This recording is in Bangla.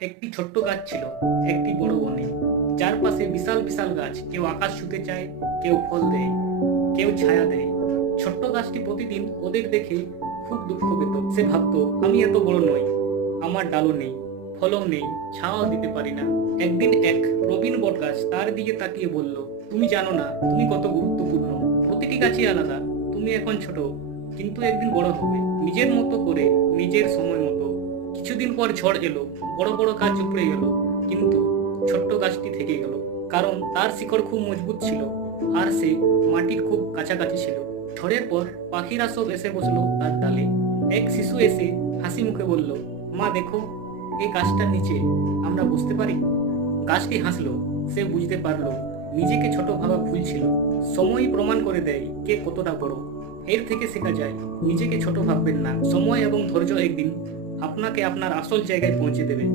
একটি ছোট্ট গাছ ছিল একটি বড় বনে। চারপাশে বিশাল বিশাল গাছ, কেউ আকাশ ছুঁতে চায়, কেউ ফল দেয়, কেউ ছায়া দেয়। ছোট্ট গাছটি প্রতিদিন ওদের দেখে খুব দুঃখ পেত। সে ভাবতো, আমি এত বড় নই, আমার ডালও নেই, ফলও নেই, ছায়াও দিতে পারি না। একদিন এক প্রবীণ বটগাছ তার দিকে তাকিয়ে বলল, তুমি জানো না তুমি কত গুরুত্বপূর্ণ। প্রতিটি গাছই আলাদা। তুমি এখন ছোট, কিন্তু একদিন বড় হবে, নিজের মতো করে, নিজের সময় মতো। কিছুদিন পর ঝড় এলো, বড় বড় গাছ উপড়ে গেল, কিন্তু ছোট্ট গাছটি থেকে গেল। কারণ তার শিকড় খুব মজবুত ছিল, আর সে মাটির খুব কাছাকাছি ছিল। ঝড়ের পর পাখিরা সব এসে বসলো তার ডালে। এক শিশু এসে হাসি মুখে বলল, মা দেখো, এই গাছটার নিচে আমরা বসতে পারি। গাছটি হাসলো। সে বুঝতে পারলো নিজেকে ছোট ভাবা ভুল ছিল। সময়ই প্রমাণ করে দেয় কে কতটা বড়। এর থেকে শেখা যায়, নিজেকে ছোট ভাববেন না। সময় এবং ধৈর্য একদিন আপনাকে আপনার আসল জায়গায় পৌঁছে দেবে।